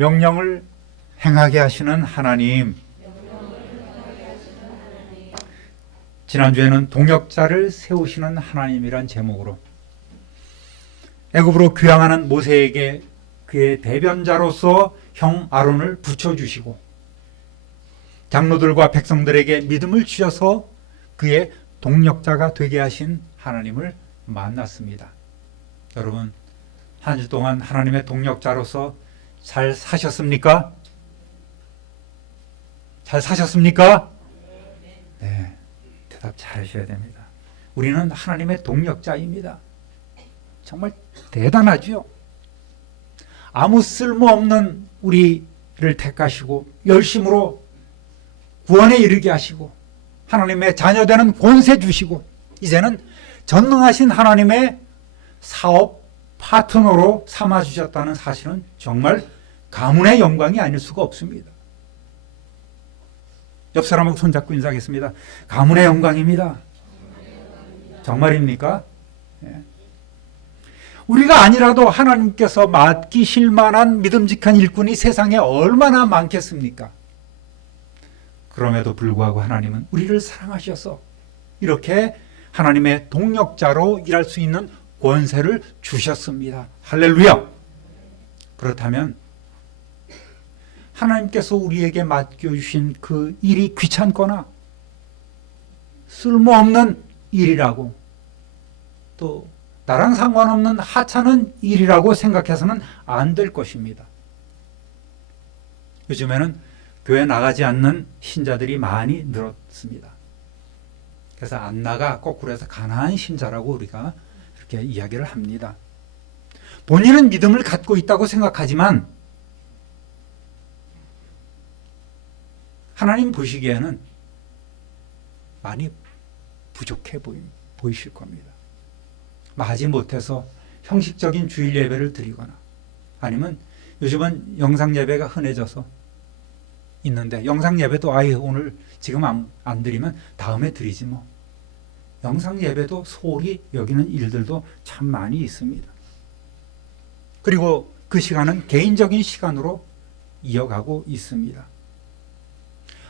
명령을 행하게 하시는 하나님. 지난주에는 동역자를 세우시는 하나님이란 제목으로 애굽으로 귀향하는 모세에게 그의 대변자로서 형 아론을 붙여주시고 장로들과 백성들에게 믿음을 주셔서 그의 동역자가 되게 하신 하나님을 만났습니다. 여러분, 한 주 동안 하나님의 동역자로서 잘 사셨습니까? 잘 사셨습니까? 네, 대답 잘 하셔야 됩니다. 우리는 하나님의 동역자입니다. 정말 대단하죠? 아무 쓸모없는 우리를 택하시고 열심으로 구원에 이르게 하시고 하나님의 자녀되는 권세 주시고 이제는 전능하신 하나님의 사업 파트너로 삼아주셨다는 사실은 정말 가문의 영광이 아닐 수가 없습니다. 옆 사람하고 손잡고 인사하겠습니다. 가문의 영광입니다. 정말입니까? 네. 우리가 아니라도 하나님께서 맡기실 만한 믿음직한 일꾼이 세상에 얼마나 많겠습니까? 그럼에도 불구하고 하나님은 우리를 사랑하셔서 이렇게 하나님의 동역자로 일할 수 있는 권세를 주셨습니다. 할렐루야! 그렇다면 하나님께서 우리에게 맡겨주신 그 일이 귀찮거나 쓸모없는 일이라고 또 나랑 상관없는 하찮은 일이라고 생각해서는 안 될 것입니다. 요즘에는 교회 나가지 않는 신자들이 많이 늘었습니다. 그래서 안 나가 거꾸로 해서 가난한 신자라고 우리가 이렇게 이야기를 합니다. 본인은 믿음을 갖고 있다고 생각하지만 하나님 보시기에는 많이 부족해 보이실 겁니다. 마지 못해서 형식적인 주일 예배를 드리거나 아니면 요즘은 영상 예배가 흔해져서 있는데 영상 예배도 아예 오늘 지금 안 드리면 다음에 드리지 뭐. 영상 예배도 소홀히 여기는 일들도 참 많이 있습니다. 그리고 그 시간은 개인적인 시간으로 이어가고 있습니다.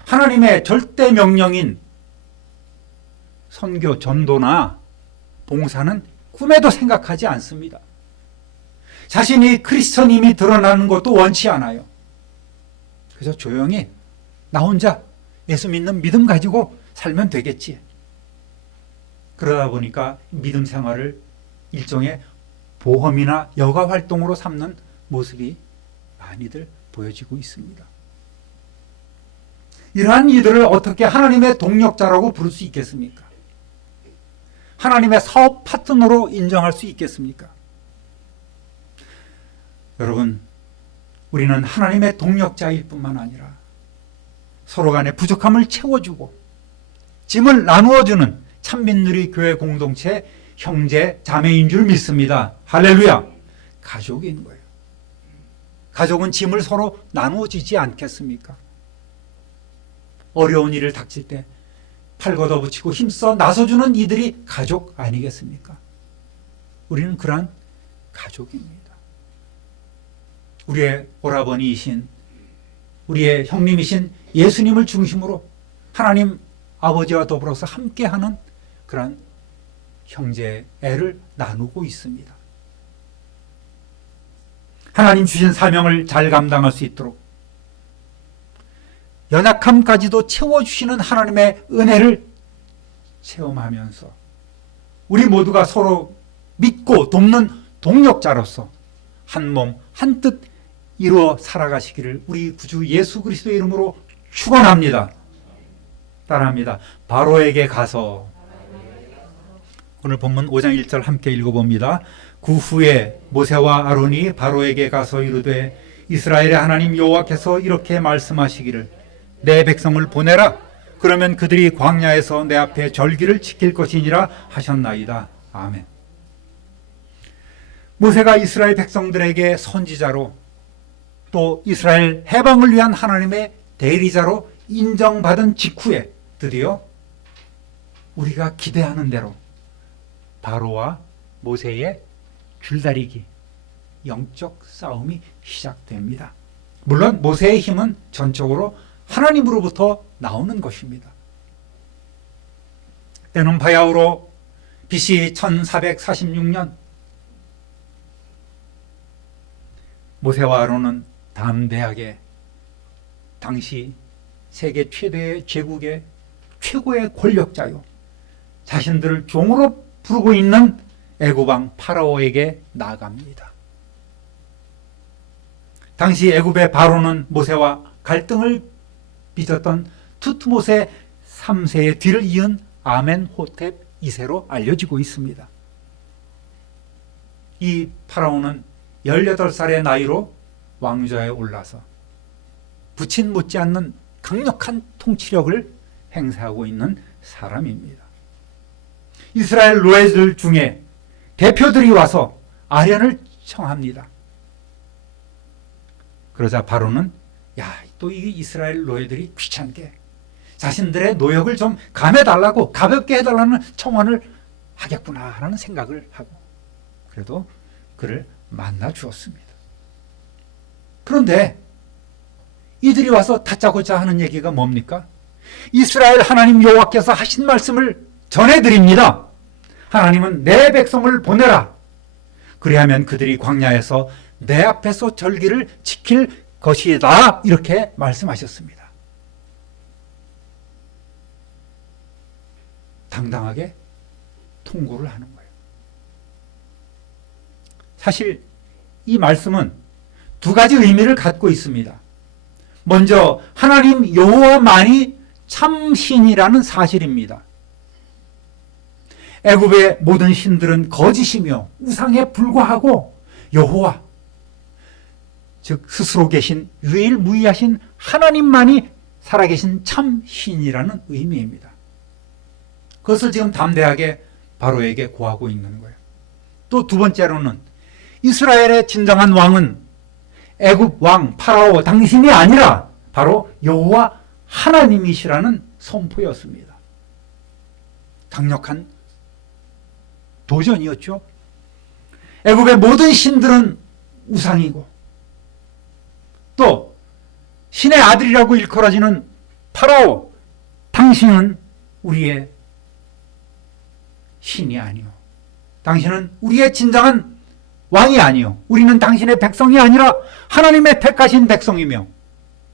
하나님의 절대 명령인 선교, 전도나 봉사는 꿈에도 생각하지 않습니다. 자신이 크리스천임이 드러나는 것도 원치 않아요. 그래서 조용히 나 혼자 예수 믿는 믿음 가지고 살면 되겠지. 그러다 보니까 믿음 생활을 일종의 보험이나 여가 활동으로 삼는 모습이 많이들 보여지고 있습니다. 이러한 이들을 어떻게 하나님의 동역자라고 부를 수 있겠습니까? 하나님의 사업 파트너로 인정할 수 있겠습니까? 여러분, 우리는 하나님의 동역자일 뿐만 아니라 서로 간의 부족함을 채워주고 짐을 나누어주는 참민누리 교회 공동체 형제 자매인 줄 믿습니다. 할렐루야! 가족인 거예요. 가족은 짐을 서로 나누어지지 않겠습니까? 어려운 일을 닥칠 때 팔 걷어붙이고 힘써 나서주는 이들이 가족 아니겠습니까? 우리는 그러한 가족입니다. 우리의 오라버니이신 우리의 형님이신 예수님을 중심으로 하나님 아버지와 더불어서 함께하는 그러한 형제의 애를 나누고 있습니다. 하나님 주신 사명을 잘 감당할 수 있도록 연약함까지도 채워주시는 하나님의 은혜를 체험하면서 우리 모두가 서로 믿고 돕는 동역자로서 한 몸, 한 뜻 이루어 살아가시기를 우리 구주 예수 그리스도의 이름으로 축원합니다. 따라합니다. 바로에게 가서 오늘 본문 5장 1절 함께 읽어봅니다. 그 후에 모세와 아론이 바로에게 가서 이르되 이스라엘의 하나님 여호와께서 이렇게 말씀하시기를 내 백성을 보내라. 그러면 그들이 광야에서 내 앞에 절기를 지킬 것이니라 하셨나이다. 아멘. 모세가 이스라엘 백성들에게 선지자로 또 이스라엘 해방을 위한 하나님의 대리자로 인정받은 직후에 드디어 우리가 기대하는 대로 바로와 모세의 줄다리기 영적 싸움이 시작됩니다. 물론 모세의 힘은 전적으로 하나님으로부터 나오는 것입니다. 때는 바야흐로 BC 1446년 모세와 아론은 담대하게 당시 세계 최대의 제국의 최고의 권력자요, 자신들을 종으로 부르고 있는 애굽 왕 파라오에게 나아갑니다. 당시 애굽의 바로는 모세와 갈등을 빚었던 투트모세 3세의 뒤를 이은 아멘호텝 2세로 알려지고 있습니다. 이 파라오는 18살의 나이로 왕좌에 올라서 부친 못지않는 강력한 통치력을 행사하고 있는 사람입니다. 이스라엘 노예들 중에 대표들이 와서 아련을 청합니다. 그러자 바로는 또 이 이스라엘 노예들이 귀찮게 자신들의 노역을 좀 감해달라고, 가볍게 해달라는 청원을 하겠구나 라는 생각을 하고 그래도 그를 만나 주었습니다. 그런데 이들이 와서 다짜고짜 하는 얘기가 뭡니까? 이스라엘 하나님 여호와께서 하신 말씀을 전해드립니다. 하나님은 내 백성을 보내라. 그리하면 그들이 광야에서 내 앞에서 절기를 지킬 것이다. 이렇게 말씀하셨습니다. 당당하게 통고를 하는 거예요. 사실 이 말씀은 두 가지 의미를 갖고 있습니다. 먼저 하나님 여호와만이 참 신이라는 사실입니다. 애굽의 모든 신들은 거짓이며 우상에 불과하고 여호와, 즉 스스로 계신 유일무이하신 하나님만이 살아계신 참 신이라는 의미입니다. 그것을 지금 담대하게 바로에게 고하고 있는 거예요. 또 두 번째로는 이스라엘의 진정한 왕은 애굽 왕 파라오 당신이 아니라 바로 여호와 하나님이시라는 선포였습니다. 강력한 도전이었죠. 애굽의 모든 신들은 우상이고 또 신의 아들이라고 일컬어지는 파라오, 당신은 우리의 신이 아니오. 당신은 우리의 진정한 왕이 아니오. 우리는 당신의 백성이 아니라 하나님의 택하신 백성이며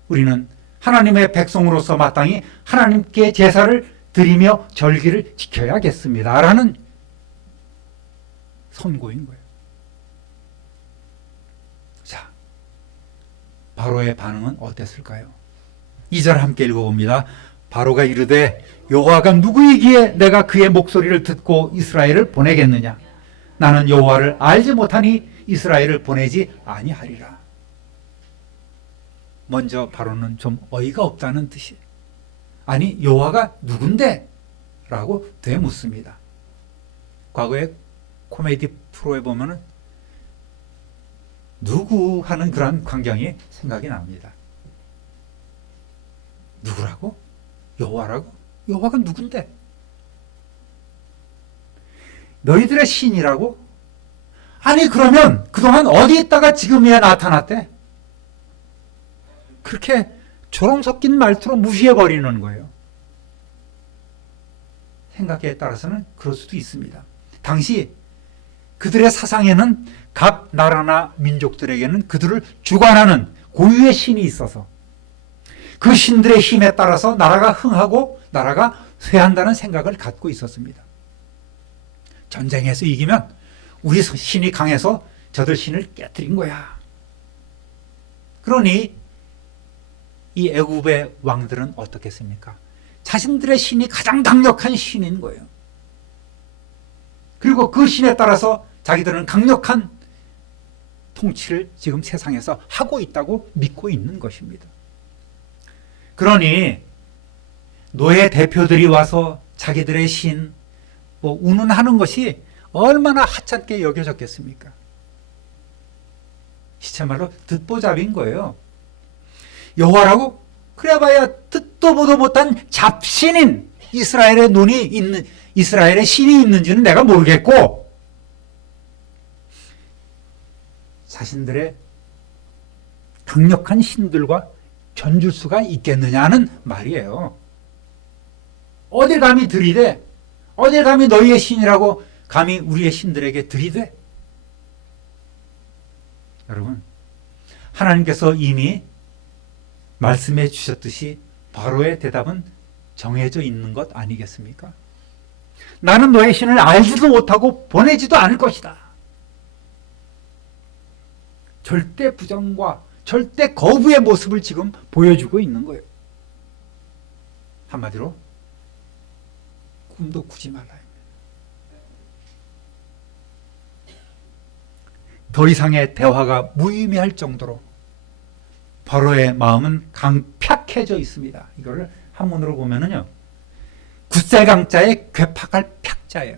우리는 하나님의 백성으로서 마땅히 하나님께 제사를 드리며 절기를 지켜야겠습니다. 라는 선고인 거예요. 자, 바로의 반응은 어땠을까요? 2절 함께 읽어봅니다. 바로가 이르되 여호와가 누구이기에 내가 그의 목소리를 듣고 이스라엘을 보내겠느냐? 나는 여호와를 알지 못하니 이스라엘을 보내지 아니하리라. 먼저 바로는 좀 어이가 없다는 뜻이, 아니 여호와가 누군데? 라고 되묻습니다. 과거에 코미디 프로에 보면은 누구 하는 그런 광경이 생각이 납니다. 누구라고? 여호와라고? 여호와가 누군데? 너희들의 신이라고? 아니 그러면 그동안 어디 있다가 지금이야 나타났대? 그렇게 조롱 섞인 말투로 무시해버리는 거예요. 생각에 따라서는 그럴 수도 있습니다. 당시 그들의 사상에는 각 나라나 민족들에게는 그들을 주관하는 고유의 신이 있어서 그 신들의 힘에 따라서 나라가 흥하고 나라가 쇠한다는 생각을 갖고 있었습니다. 전쟁에서 이기면 우리 신이 강해서 저들 신을 깨뜨린 거야. 그러니 이 애굽의 왕들은 어떻겠습니까? 자신들의 신이 가장 강력한 신인 거예요. 그리고 그 신에 따라서 자기들은 강력한 통치를 지금 세상에서 하고 있다고 믿고 있는 것입니다. 그러니 노예 대표들이 와서 자기들의 신 운운하는 것이 얼마나 하찮게 여겨졌겠습니까? 시체말로 듣보잡인 거예요. 여호와라고? 그래봐야 듣도 보도 못한 잡신인 이스라엘의 눈이 있는, 이스라엘의 신이 있는지는 내가 모르겠고, 자신들의 강력한 신들과 견줄 수가 있겠느냐는 말이에요. 어딜 감히 들이대? 어딜 감히 너희의 신이라고 감히 우리의 신들에게 들이대? 여러분, 하나님께서 이미 말씀해 주셨듯이 바로의 대답은 정해져 있는 것 아니겠습니까? 나는 너의 신을 알지도 못하고 보내지도 않을 것이다. 절대 부정과 절대 거부의 모습을 지금 보여주고 있는 거예요. 한마디로 꿈도 꾸지 말라. 더 이상의 대화가 무의미할 정도로 바로의 마음은 강팍해져 있습니다. 이거를 한문으로 보면은요, 굳세강자의 괴팍할 팍자예요.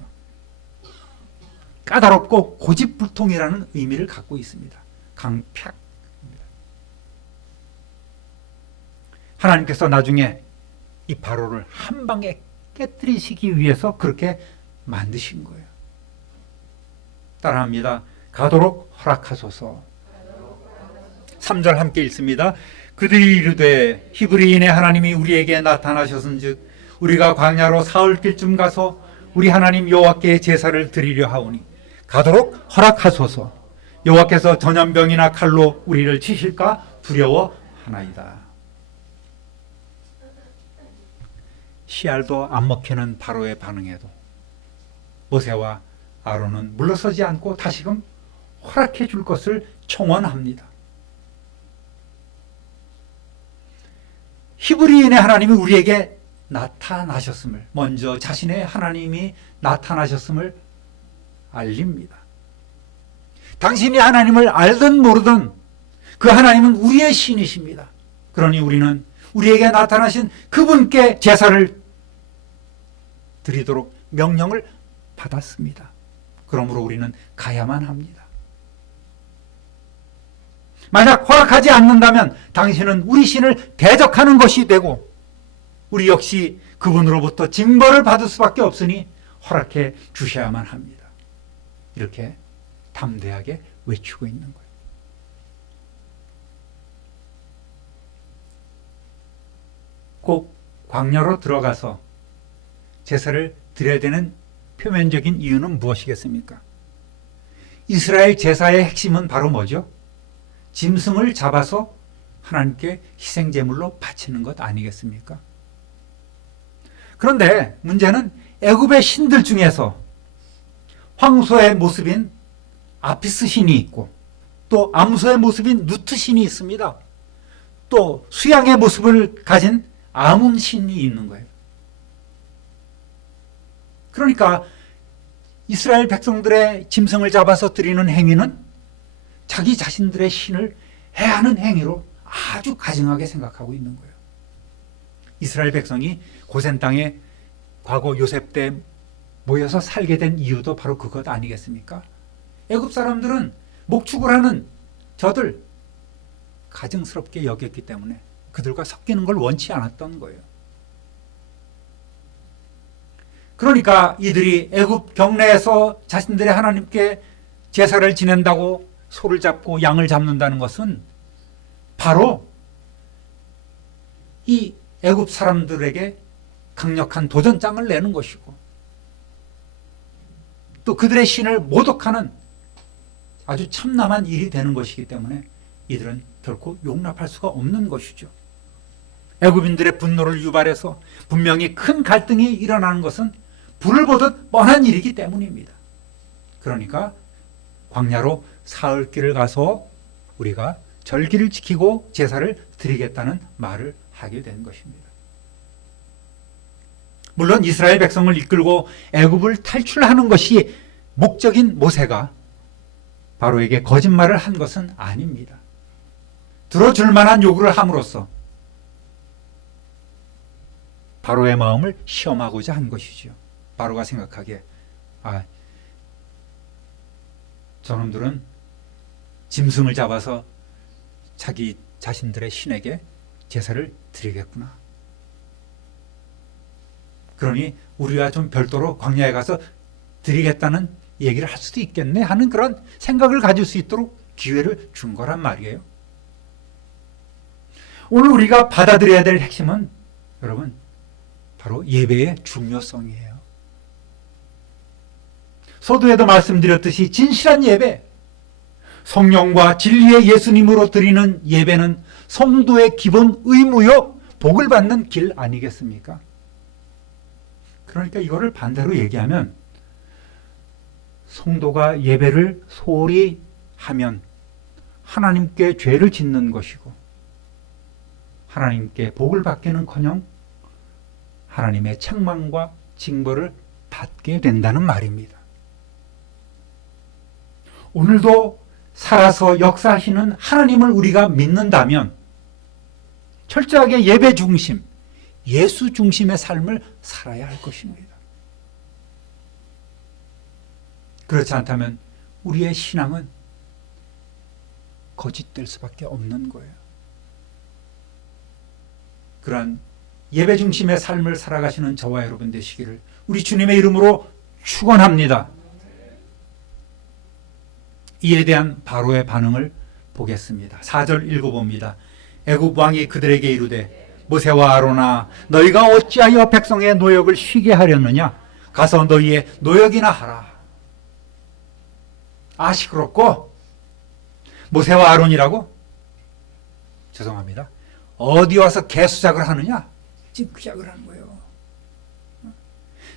까다롭고 고집불통이라는 의미를 갖고 있습니다. 강팍. 하나님께서 나중에 이 바로를 한 방에 깨뜨리시기 위해서 그렇게 만드신 거예요. 따라합니다. 가도록 허락하소서. 3절 함께 읽습니다. 그들이 이르되 히브리인의 하나님이 우리에게 나타나셨은즉 우리가 광야로 사흘길쯤 가서 우리 하나님 여호와께 제사를 드리려 하오니 가도록 허락하소서. 여호와께서 전염병이나 칼로 우리를 치실까 두려워하나이다. 씨알도 안 먹히는 바로의 반응에도 모세와 아론은 물러서지 않고 다시금 허락해 줄 것을 청원합니다. 히브리인의 하나님이 우리에게 나타나셨음을, 먼저 자신의 하나님이 나타나셨음을 알립니다. 당신이 하나님을 알든 모르든 그 하나님은 우리의 신이십니다. 그러니 우리는 우리에게 나타나신 그분께 제사를 드리도록 명령을 받았습니다. 그러므로 우리는 가야만 합니다. 만약 허락하지 않는다면 당신은 우리 신을 대적하는 것이 되고 우리 역시 그분으로부터 징벌을 받을 수밖에 없으니 허락해 주셔야만 합니다. 이렇게 담대하게 외치고 있는 거예요. 꼭 광야로 들어가서 제사를 드려야 되는 표면적인 이유는 무엇이겠습니까? 이스라엘 제사의 핵심은 바로 뭐죠? 짐승을 잡아서 하나님께 희생제물로 바치는 것 아니겠습니까? 그런데 문제는 애굽의 신들 중에서 황소의 모습인 아피스 신이 있고 또 암소의 모습인 누트 신이 있습니다. 또 수양의 모습을 가진 아문 신이 있는 거예요. 그러니까 이스라엘 백성들의 짐승을 잡아서 드리는 행위는 자기 자신들의 신을 해하는 행위로 아주 가증하게 생각하고 있는 거예요. 이스라엘 백성이 고센 땅에 과거 요셉 때 모여서 살게 된 이유도 바로 그것 아니겠습니까? 애굽 사람들은 목축을 하는 저들 가증스럽게 여겼기 때문에 그들과 섞이는 걸 원치 않았던 거예요. 그러니까 이들이 애굽 경내에서 자신들의 하나님께 제사를 지낸다고 소를 잡고 양을 잡는다는 것은 바로 이 애굽 사람들에게 강력한 도전장을 내는 것이고 또 그들의 신을 모독하는 아주 참남한 일이 되는 것이기 때문에 이들은 결코 용납할 수가 없는 것이죠. 애굽인들의 분노를 유발해서 분명히 큰 갈등이 일어나는 것은 불을 보듯 뻔한 일이기 때문입니다. 그러니까 광야로 사흘길을 가서 우리가 절기를 지키고 제사를 드리겠다는 말을 하게 된 것입니다. 물론 이스라엘 백성을 이끌고 애굽을 탈출하는 것이 목적인 모세가 바로에게 거짓말을 한 것은 아닙니다. 들어줄 만한 요구를 함으로써 바로의 마음을 시험하고자 한 것이죠. 바로가 생각하기에 저놈들은 짐승을 잡아서 자기 자신들의 신에게 제사를 드리겠구나. 그러니 우리와 좀 별도로 광야에 가서 드리겠다는 얘기를 할 수도 있겠네 하는 그런 생각을 가질 수 있도록 기회를 준 거란 말이에요. 오늘 우리가 받아들여야 될 핵심은 여러분 바로 예배의 중요성이에요. 서두에도 말씀드렸듯이 진실한 예배, 성령과 진리의 예수님으로 드리는 예배는 성도의 기본 의무요 복을 받는 길 아니겠습니까? 그러니까 이거를 반대로 얘기하면 성도가 예배를 소홀히 하면 하나님께 죄를 짓는 것이고 하나님께 복을 받기는커녕 하나님의 책망과 징벌을 받게 된다는 말입니다. 오늘도 살아서 역사하시는 하나님을 우리가 믿는다면 철저하게 예배 중심, 예수 중심의 삶을 살아야 할 것입니다. 그렇지 않다면 우리의 신앙은 거짓될 수밖에 없는 거예요. 그러한 예배 중심의 삶을 살아가시는 저와 여러분 되시기를 우리 주님의 이름으로 축원합니다. 이에 대한 바로의 반응을 보겠습니다. 4절 읽어봅니다. 애굽 왕이 그들에게 이르되 모세와 아론아 너희가 어찌하여 백성의 노역을 쉬게 하려느냐 가서 너희의 노역이나 하라. 시끄럽고 모세와 아론이라고? 죄송합니다. 어디 와서 개수작을 하느냐? 지금 그 작을 하는 거예요.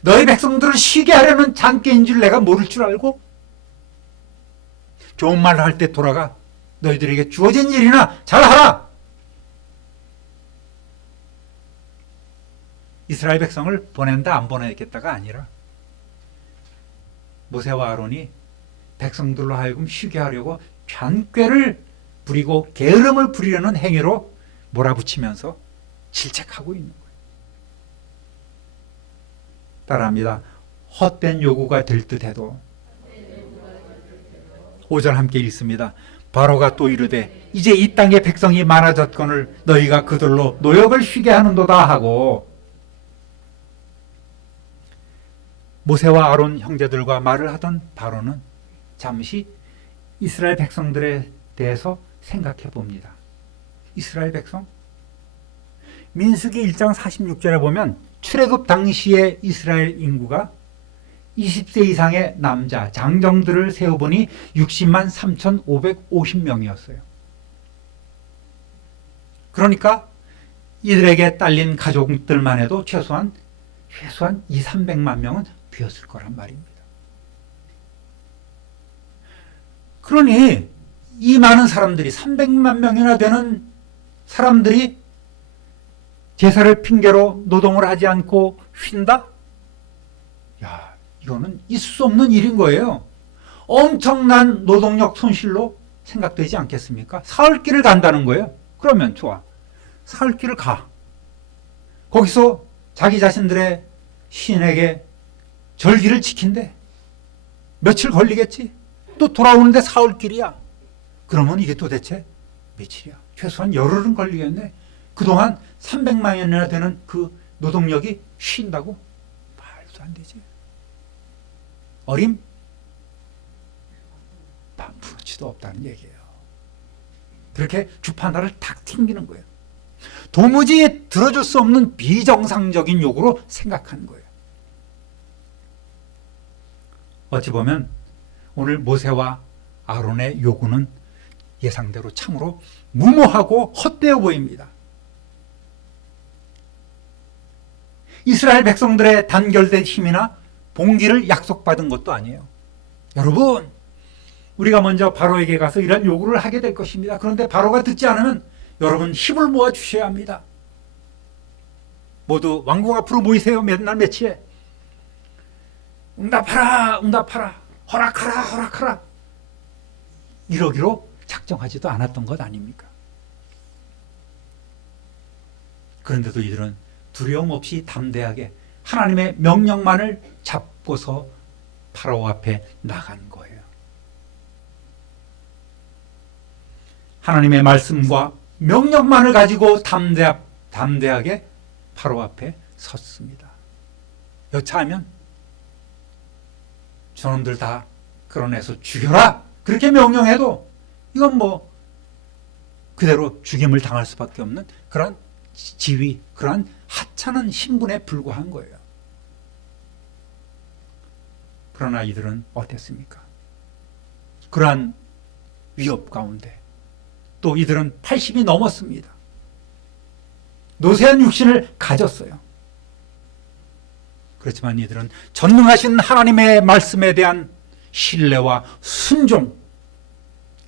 너희 백성들을 쉬게 하려는 장깨인 줄 내가 모를 줄 알고? 좋은 말을 할 때 돌아가 너희들에게 주어진 일이나 잘하라. 이스라엘 백성을 보낸다 안 보내겠다가 아니라 모세와 아론이 백성들로 하여금 쉬게 하려고 잔꾀를 부리고 게으름을 부리려는 행위로 몰아붙이면서 질책하고 있는 거예요. 따라합니다. 헛된 요구가 될 듯해도 5절 함께 읽습니다. 바로가 또 이르되 이제 이 땅의 백성이 많아졌거늘 너희가 그들로 노역을 쉬게 하는도다 하고 모세와 아론 형제들과 말을 하던 바로는 잠시 이스라엘 백성들에 대해서 생각해 봅니다. 이스라엘 백성? 민수기 1장 46절에 보면 출애굽 당시의 이스라엘 인구가 20세 이상의 남자 장정들을 세어보니 60만 3,550명이었어요. 그러니까 이들에게 딸린 가족들만 해도 최소한 2, 300만 명은 되었을 거란 말입니다. 그러니 이 많은 사람들이 300만 명이나 되는 사람들이 제사를 핑계로 노동을 하지 않고 쉰다? 야, 이거는 있을 수 없는 일인 거예요. 엄청난 노동력 손실로 생각되지 않겠습니까? 사흘길을 간다는 거예요. 그러면 좋아. 사흘길을 가. 거기서 자기 자신들의 신에게 절기를 지킨대. 며칠 걸리겠지? 또 돌아오는데 사흘길이야. 그러면 이게 도대체 며칠이야? 최소한 열흘은 걸리겠네. 그동안 300만이나 되는 그 노동력이 쉰다고? 말도 안 되지. 어림? 반푸르치도 없다는 얘기예요. 그렇게 주판다를 탁 튕기는 거예요. 도무지 들어줄 수 없는 비정상적인 요구로 생각하는 거예요. 어찌 보면 오늘 모세와 아론의 요구는 예상대로 참으로 무모하고 헛되어 보입니다. 이스라엘 백성들의 단결된 힘이나 봉기를 약속받은 것도 아니에요. 여러분, 우리가 먼저 바로에게 가서 이런 요구를 하게 될 것입니다. 그런데 바로가 듣지 않으면 여러분 힘을 모아 주셔야 합니다. 모두 왕궁 앞으로 모이세요. 맨날 며칠에 응답하라, 응답하라, 허락하라, 허락하라. 이러기로 작정하지도 않았던 것 아닙니까? 그런데도 이들은 두려움 없이 담대하게 하나님의 명령만을 잡고서 파라오 앞에 나간 거예요. 하나님의 말씀과 명령만을 가지고 담대하게 파라오 앞에 섰습니다. 여차하면 저놈들 다 끌어내서 죽여라 그렇게 명령해도 이건 그대로 죽임을 당할 수밖에 없는 그러한 지위, 그러한 하찮은 신분에 불과한 거예요. 그러나 이들은 어땠습니까? 그러한 위협 가운데 또 이들은 80이 넘었습니다. 노쇠한 육신을 가졌어요. 그렇지만 이들은 전능하신 하나님의 말씀에 대한 신뢰와 순종,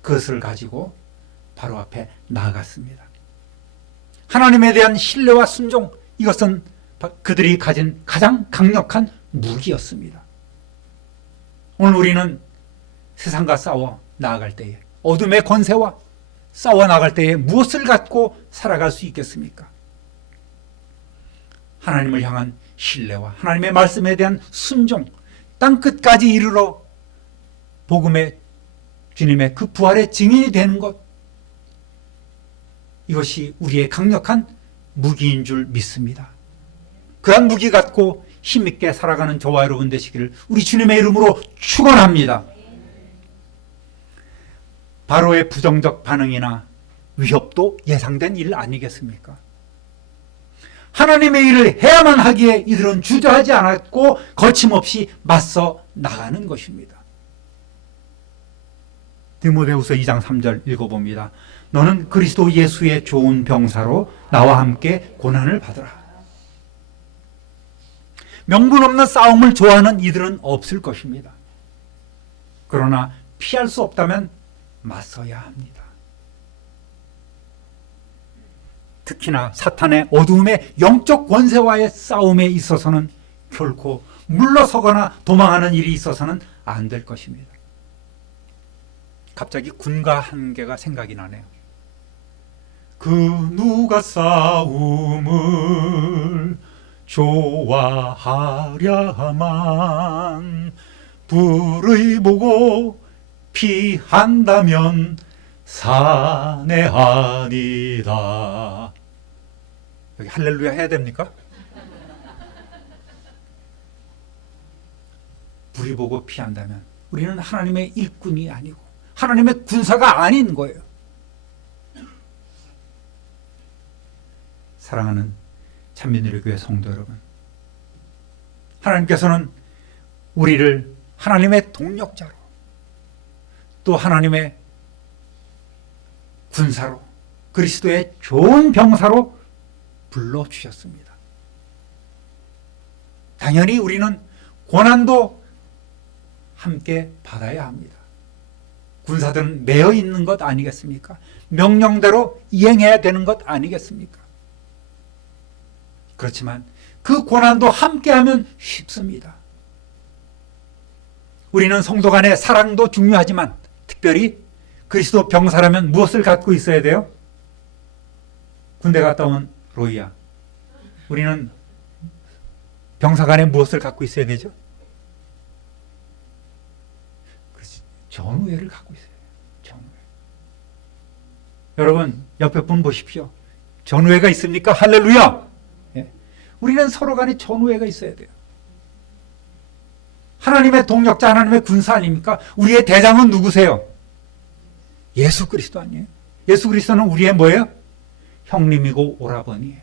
그것을 가지고 바로 앞에 나아갔습니다. 하나님에 대한 신뢰와 순종, 이것은 그들이 가진 가장 강력한 무기였습니다. 오늘 우리는 세상과 싸워 나아갈 때에, 어둠의 권세와 싸워 나갈 때에 무엇을 갖고 살아갈 수 있겠습니까? 하나님을 향한 신뢰와 하나님의 말씀에 대한 순종, 땅끝까지 이르러 복음의 주님의 그 부활의 증인이 되는 것, 이것이 우리의 강력한 무기인 줄 믿습니다. 그러한 무기 갖고 힘있게 살아가는 저와 여러분 되시기를 우리 주님의 이름으로 축원합니다. 바로의 부정적 반응이나 위협도 예상된 일 아니겠습니까? 하나님의 일을 해야만 하기에 이들은 주저하지 않았고 거침없이 맞서 나가는 것입니다. 디모데후서 2장 3절 읽어봅니다. 너는 그리스도 예수의 좋은 병사로 나와 함께 고난을 받으라. 명분 없는 싸움을 좋아하는 이들은 없을 것입니다. 그러나 피할 수 없다면 맞서야 합니다. 특히나 사탄의 어두움의 영적 권세와의 싸움에 있어서는 결코 물러서거나 도망하는 일이 있어서는 안 될 것입니다. 갑자기 군가 한계가 생각이 나네요. 그 누가 싸움을 좋아하랴만 불의 보고 피한다면 사내 아니다. 여기 할렐루야 해야 됩니까? 불의 보고 피한다면 우리는 하나님의 일꾼이 아니고 하나님의 군사가 아닌 거예요. 사랑하는 참민우리교회 성도 여러분, 하나님께서는 우리를 하나님의 동력자로 또 하나님의 군사로 그리스도의 좋은 병사로 불러주셨습니다. 당연히 우리는 고난도 함께 받아야 합니다. 군사들은 매여 있는 것 아니겠습니까? 명령대로 이행해야 되는 것 아니겠습니까? 그렇지만 그 고난도 함께하면 쉽습니다. 우리는 성도 간의 사랑도 중요하지만 특별히 그리스도 병사라면 무엇을 갖고 있어야 돼요? 군대 갔다 온 로이야, 우리는 병사 간에 무엇을 갖고 있어야 되죠? 전우회를 갖고 있어요. 전우회. 여러분 옆에 분 보십시오. 전우회가 있습니까? 할렐루야. 예. 우리는 서로 간에 전우회가 있어야 돼요. 하나님의 동력자, 하나님의 군사 아닙니까? 우리의 대장은 누구세요? 예수 그리스도 아니에요? 예수 그리스도는 우리의 뭐예요? 형님이고 오라버니예요.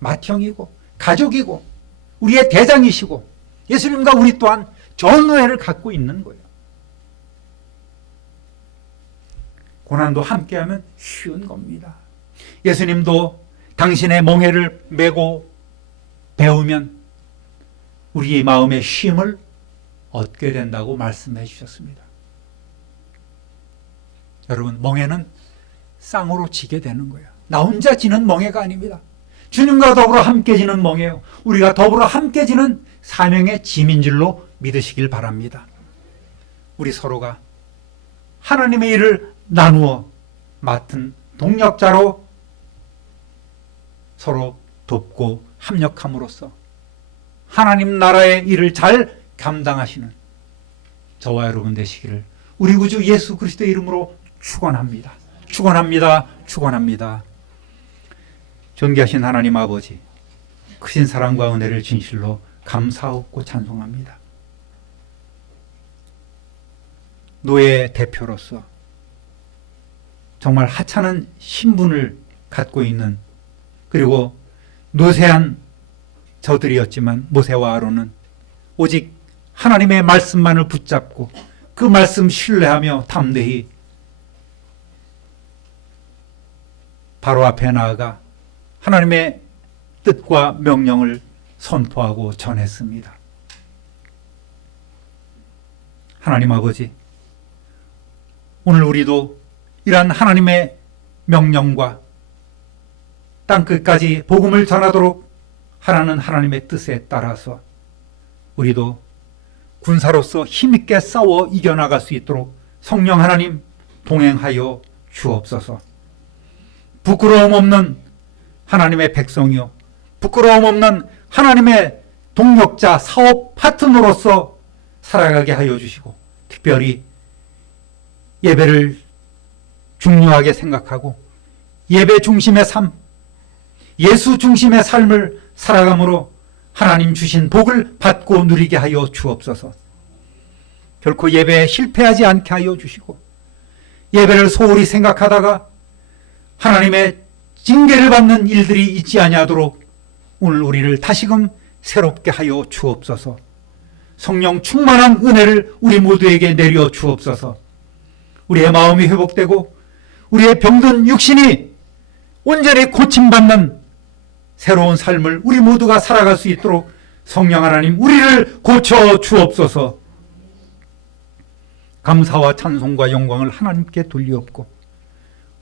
맏형이고 가족이고 우리의 대장이시고 예수님과 우리 또한 전우회를 갖고 있는 거예요. 고난도 함께하면 쉬운 겁니다. 예수님도 당신의 멍에를 메고 배우면 우리의 마음의 쉼을 얻게 된다고 말씀해 주셨습니다. 여러분, 멍에는 쌍으로 지게 되는 거예요. 나 혼자 지는 멍에가 아닙니다. 주님과 더불어 함께 지는 멍에요. 우리가 더불어 함께 지는 사명의 짐인 줄로 믿으시길 바랍니다. 우리 서로가 하나님의 일을 나누어 맡은 동력자로 서로 돕고 협력함으로써 하나님 나라의 일을 잘 감당하시는 저와 여러분 되시기를 우리 구주 예수 그리스도의 이름으로 축원합니다. 축원합니다. 축원합니다. 존귀하신 하나님 아버지, 크신 사랑과 은혜를 진실로 감사하고 찬송합니다. 노예 대표로서 정말 하찮은 신분을 갖고 있는, 그리고 노쇠한 저들이었지만 모세와 아론은 오직 하나님의 말씀만을 붙잡고 그 말씀 신뢰하며 담대히 바로 앞에 나아가 하나님의 뜻과 명령을 선포하고 전했습니다. 하나님 아버지, 오늘 우리도 이러한 하나님의 명령과 땅끝까지 복음을 전하도록 하라는 하나님의 뜻에 따라서 우리도 군사로서 힘있게 싸워 이겨나갈 수 있도록 성령 하나님 동행하여 주옵소서. 부끄러움 없는 하나님의 백성이요, 부끄러움 없는 하나님의 동력자, 사업 파트너로서 살아가게 하여 주시고, 특별히 예배를 중요하게 생각하고 예배 중심의 삶, 예수 중심의 삶을 살아감으로 하나님 주신 복을 받고 누리게 하여 주옵소서. 결코 예배에 실패하지 않게 하여 주시고, 예배를 소홀히 생각하다가 하나님의 징계를 받는 일들이 있지 아니하도록 오늘 우리를 다시금 새롭게 하여 주옵소서. 성령 충만한 은혜를 우리 모두에게 내려 주옵소서. 우리의 마음이 회복되고 우리의 병든 육신이 온전히 고침받는 새로운 삶을 우리 모두가 살아갈 수 있도록 성령 하나님 우리를 고쳐 주옵소서. 감사와 찬송과 영광을 하나님께 돌리옵고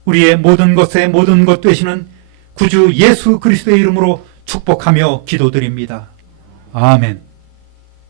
우리의 모든 것의 모든 것 되시는 구주 예수 그리스도의 이름으로 축복하며 기도드립니다. 아멘.